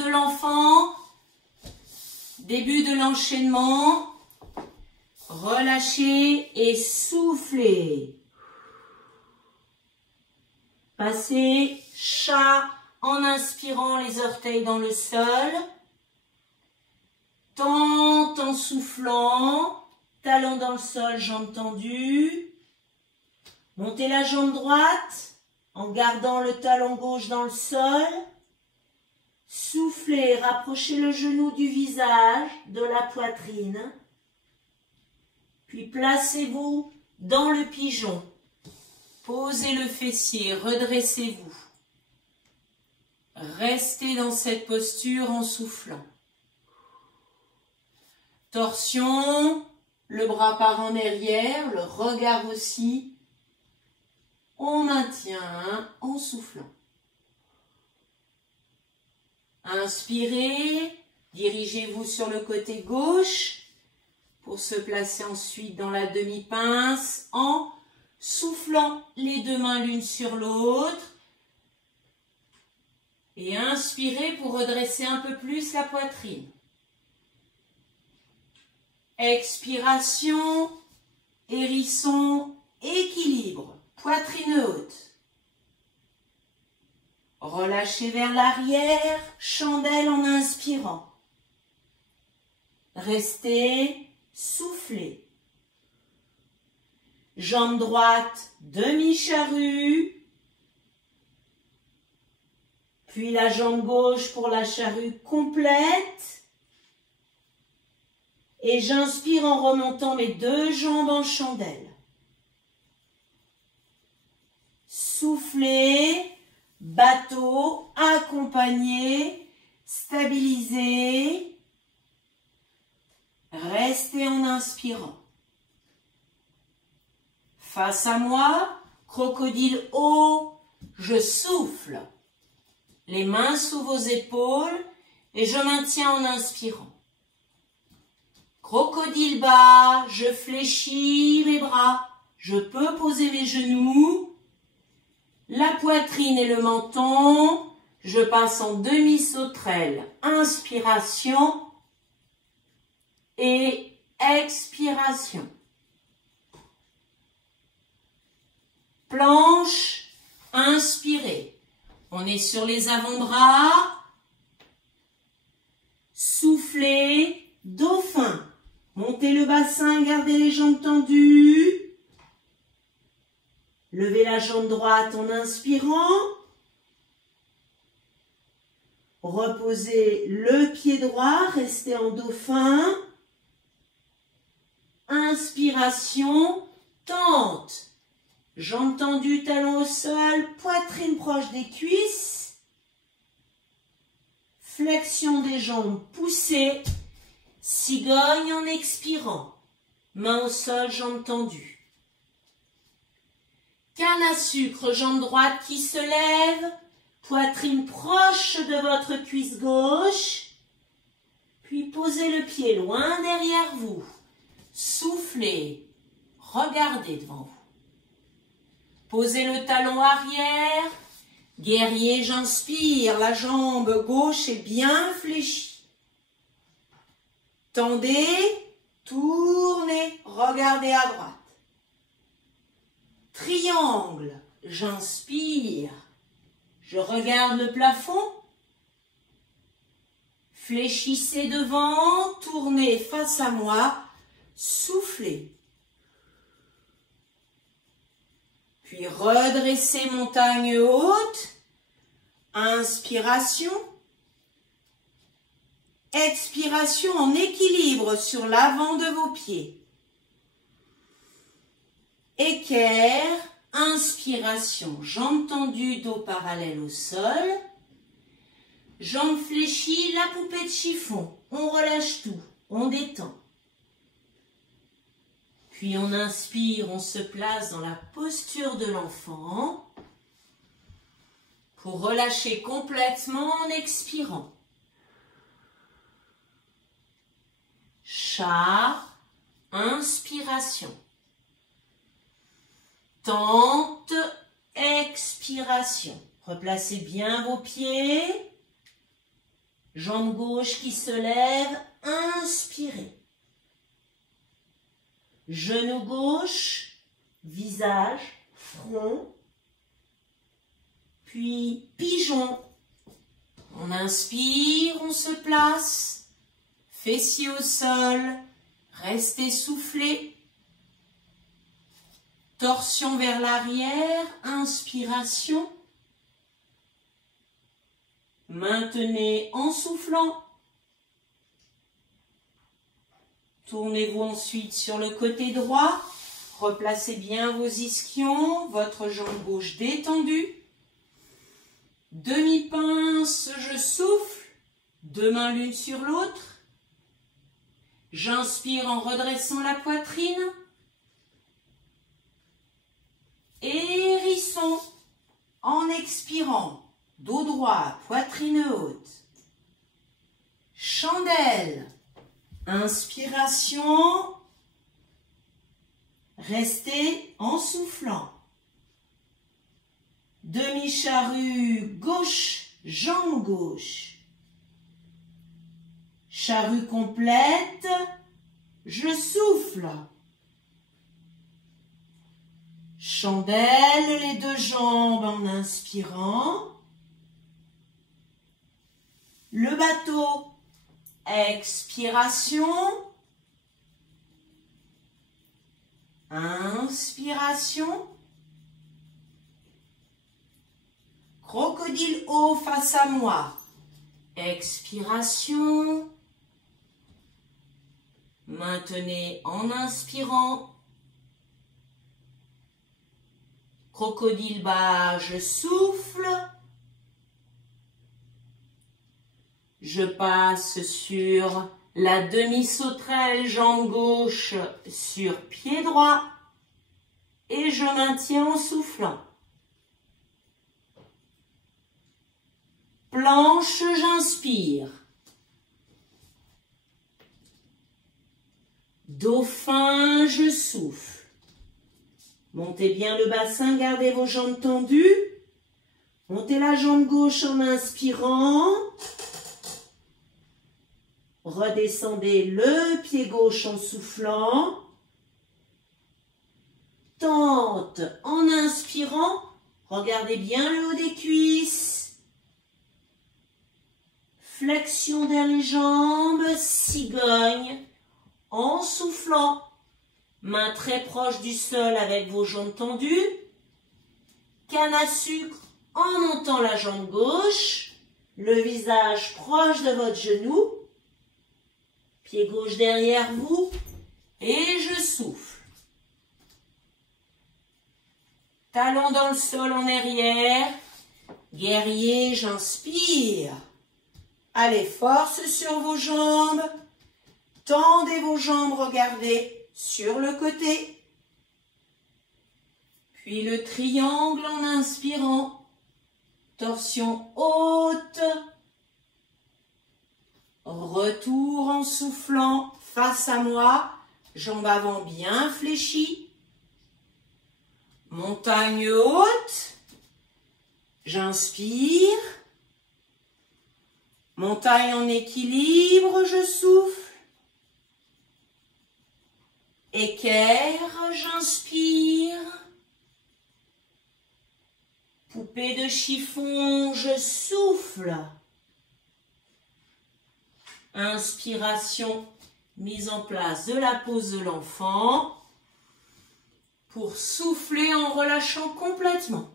de l'enfant. Début de l'enchaînement. Relâchez et soufflez. Passez chat en inspirant les orteils dans le sol. Tente en soufflant. Talon dans le sol, jambes tendues. Montez la jambe droite en gardant le talon gauche dans le sol. Soufflez, rapprochez le genou du visage, de la poitrine. Puis placez-vous dans le pigeon. Posez le fessier, redressez-vous. Restez dans cette posture en soufflant. Torsion, le bras part en arrière, le regard aussi. On maintient en soufflant. Inspirez, dirigez-vous sur le côté gauche pour se placer ensuite dans la demi-pince en soufflant les deux mains l'une sur l'autre. Et inspirez pour redresser un peu plus la poitrine. Expiration, hérisson, équilibre, poitrine haute. Relâchez vers l'arrière, chandelle en inspirant. Restez, soufflez. Jambe droite, demi-charrue. Puis la jambe gauche pour la charrue complète. Et j'inspire en remontant mes deux jambes en chandelle. Soufflez, bateau, accompagné, stabilisé. Restez en inspirant. Face à moi, crocodile haut, je souffle. Les mains sous vos épaules et je maintiens en inspirant. Crocodile bas, je fléchis mes bras, je peux poser mes genoux. La poitrine et le menton, je passe en demi-sauterelle. Inspiration et expiration. Planche, inspirez. On est sur les avant-bras. Soufflez, dauphin. Montez le bassin, gardez les jambes tendues. Levez la jambe droite en inspirant. Reposez le pied droit, restez en dauphin. Inspiration, tente. Jambes tendues, talons au sol, poitrine proche des cuisses. Flexion des jambes poussée. Cigogne en expirant. Main au sol, jambes tendues. Canne à sucre, jambe droite qui se lève. Poitrine proche de votre cuisse gauche. Puis posez le pied loin derrière vous. Soufflez. Regardez devant vous. Posez le talon arrière. Guerrier, j'inspire. La jambe gauche est bien fléchie. Tendez, tournez, regardez à droite. Triangle, j'inspire. Je regarde le plafond. Fléchissez devant, tournez face à moi, soufflez. Puis redressez montagne haute. Inspiration. Expiration en équilibre sur l'avant de vos pieds. Équerre, inspiration, jambes tendues, dos parallèle au sol. Jambes fléchies, la poupée de chiffon. On relâche tout, on détend. Puis on inspire, on se place dans la posture de l'enfant pour relâcher complètement en expirant. Chat, inspiration. Tente, expiration. Replacez bien vos pieds. Jambe gauche qui se lève, inspirez. Genou gauche, visage, front, puis pigeon. On inspire, on se place, fessiers au sol, restez soufflé. Torsion vers l'arrière, inspiration. Maintenez en soufflant. Tournez-vous ensuite sur le côté droit. Replacez bien vos ischions, votre jambe gauche détendue. Demi-pince, je souffle. Deux mains l'une sur l'autre. J'inspire en redressant la poitrine. Hérisson en expirant. Dos droit, poitrine haute. Chandelle. Inspiration. Restez en soufflant. Demi-charrue gauche, jambe gauche. Charrue complète. Je souffle. Chandelle, les deux jambes en inspirant. Le bateau, expiration, inspiration, crocodile haut face à moi, expiration, maintenez en inspirant, crocodile bas, je souffle. Je passe sur la demi-sauterelle, jambe gauche sur pied droit et je maintiens en soufflant. Planche, j'inspire. Dauphin, je souffle. Montez bien le bassin, gardez vos jambes tendues. Montez la jambe gauche en inspirant. Redescendez le pied gauche en soufflant. Tente en inspirant. Regardez bien le haut des cuisses. Flexion vers les jambes. Cigogne en soufflant. Main très proche du sol avec vos jambes tendues. Canne à sucre en montant la jambe gauche. Le visage proche de votre genou. Pied gauche derrière vous et je souffle. Talon dans le sol en arrière. Guerrier, j'inspire. Allez, force sur vos jambes. Tendez vos jambes, regardez sur le côté. Puis le triangle en inspirant. Torsion haute. Retour en soufflant face à moi, jambes avant bien fléchies. Montagne haute, j'inspire. Montagne en équilibre, je souffle. Équerre, j'inspire. Poupée de chiffon, je souffle. Inspiration, mise en place de la pose de l'enfant pour souffler en relâchant complètement.